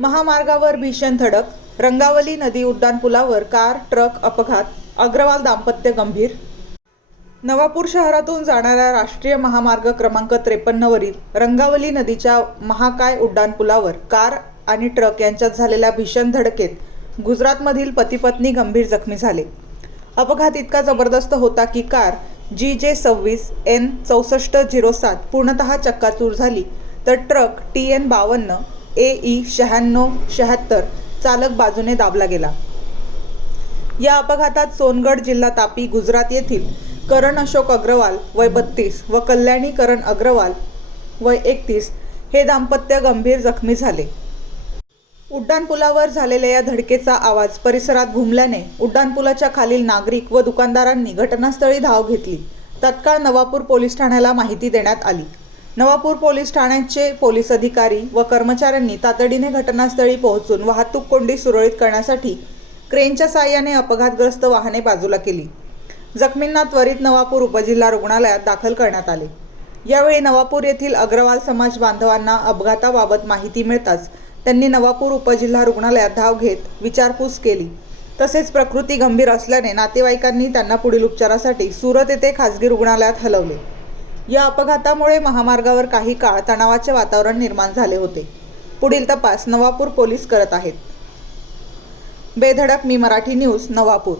महामार्गावर भीषण धडक, रंगावली नदी उड्डाणपुलावर कार ट्रक अपघात, अग्रवाल दाम्पत्य गंभीर. नवापूर शहरातून जाणाऱ्या राष्ट्रीय महामार्ग क्रमांक 53 वरील रंगावली नदीच्या महाकाय उड्डाणपुलावर कार आणि ट्रक यांच्यात झालेल्या भीषण धडकेत गुजरातमधील पती-पत्नी गंभीर जखमी झाले. अपघात इतका जबरदस्त होता की कार GJ26 N6407 पूर्णतः चक्काचूर झाली, तर ट्रक TN 52 AE 9676 चालक बाजूने दाबला गेला. या अपघातात सोनगड जिल्हा तापी गुजरात येथील करण अशोक अग्रवाल वय 32 व कल्याणी करण अग्रवाल वय 31 हे दाम्पत्य गंभीर जखमी झाले. उड्डाणपुलावर झालेल्या या धडकेचा आवाज परिसरात घुमल्याने उड्डाणपुलाच्या खालील नागरिक व दुकानदारांनी घटनास्थळी धाव घेतली. तत्काळ नवापूर पोलीस ठाण्याला माहिती देण्यात आली. नवापूर पोलीस ठाण्याचे पोलीस अधिकारी व कर्मचाऱ्यांनी तातडीने घटनास्थळी पोहोचून वाहतूक कोंडी सुरळीत करण्यासाठी क्रेनच्या साहाय्याने अपघातग्रस्त वाहने बाजूला केली. जखमींना त्वरित नवापूर उपजिल्हा रुग्णालयात दाखल करण्यात आले. यावेळी नवापूर येथील अग्रवाल समाज बांधवांना अपघाताबाबत माहिती मिळताच त्यांनी नवापूर उपजिल्हा रुग्णालयात धाव घेत विचारपूस केली. तसेच प्रकृती गंभीर असल्याने नातेवाईकांनी त्यांना पुढील उपचारासाठी सुरत येथे खासगी रुग्णालयात हलवले. या अपघातामुळे महामार्गावर काही काळ तणावाचे वातावरण निर्माण झाले होते. पुढील तपास नवापूर पोलीस करत आहेत. बेधडक मी मराठी न्यूज, नवापूर.